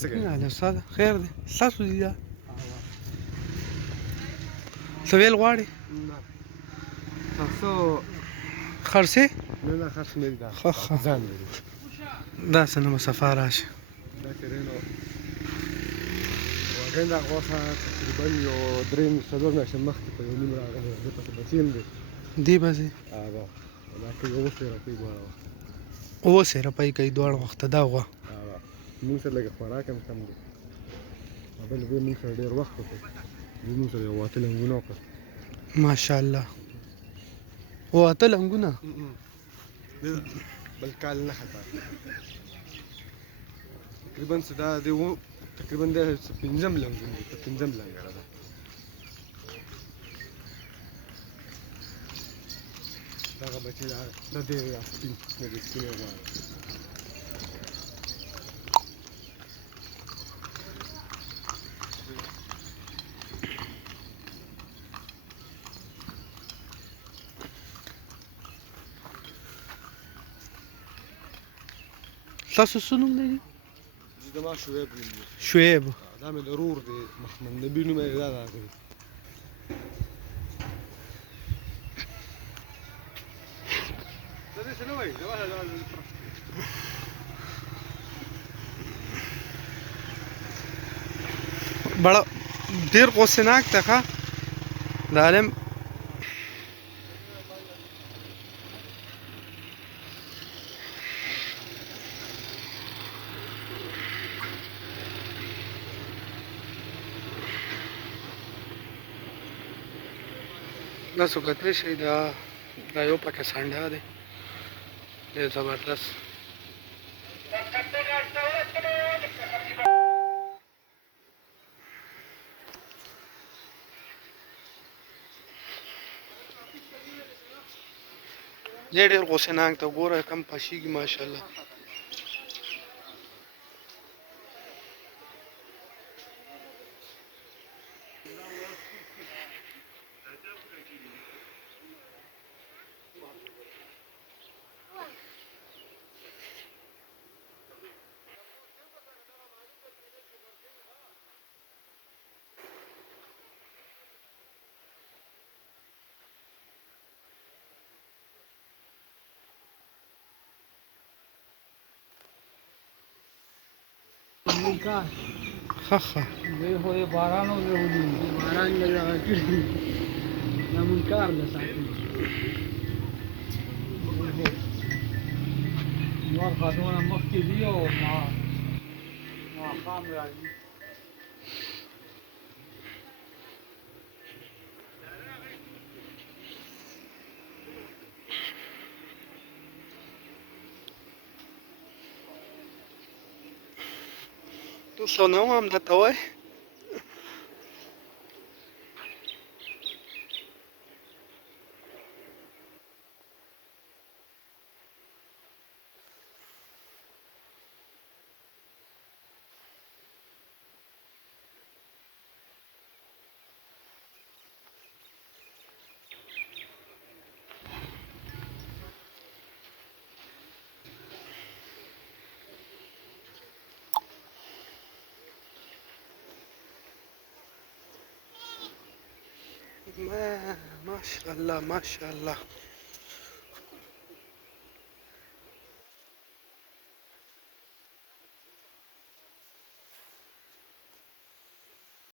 څنګه استاد خیر دی ستاسو دي دا څه ویل غواړې خرڅې نه نه خرڅ نه دي دا ځان لري داسې نه به صفا راشي دا ترېنو واګین دا غوښه تقریبا یو درې څلور میاشتې مخکې په یو نیم راغلی زه پسې بچیم دی دی بسې دا که اووه سوه روپۍ دواړه وخته اووه روپۍ کوي دواړه وخته دا غوا مونږ سره لږ خوراک هم کم دی بل بیا مونږ سره ډېر وخت وکړ مونږ سره یو اته لنګونه وکړ ماشاءالله اته لنګونه بل کال نه خطا تقریبا څه دا دی تقریبا د پنځم لنګون دی پنځم لنګره ده دغه بچي د ډېر سپین سپینې غواړي ستاسو څه نوم دی زما شعیب نوم دی شعیب دا مې د ورور دی محمد نبي نوم یې دا راغلی بڑا ډېر غوسېناک دی ښه د عالم تاسو کتلی شئ دا یو پکې سنډا دی ډېر زبردست دی ډېر غوسېناک دی ګوره کم پشېږي ماشاءالله ښه ښه دوی خو یې باران وځولي باران یې دغه کړي دا مونږ کار ده ساتي نور خاطونه مخکې دي او ماښام راځي Tu só não anda, tá, ué? ما شاء الله ما شاء الله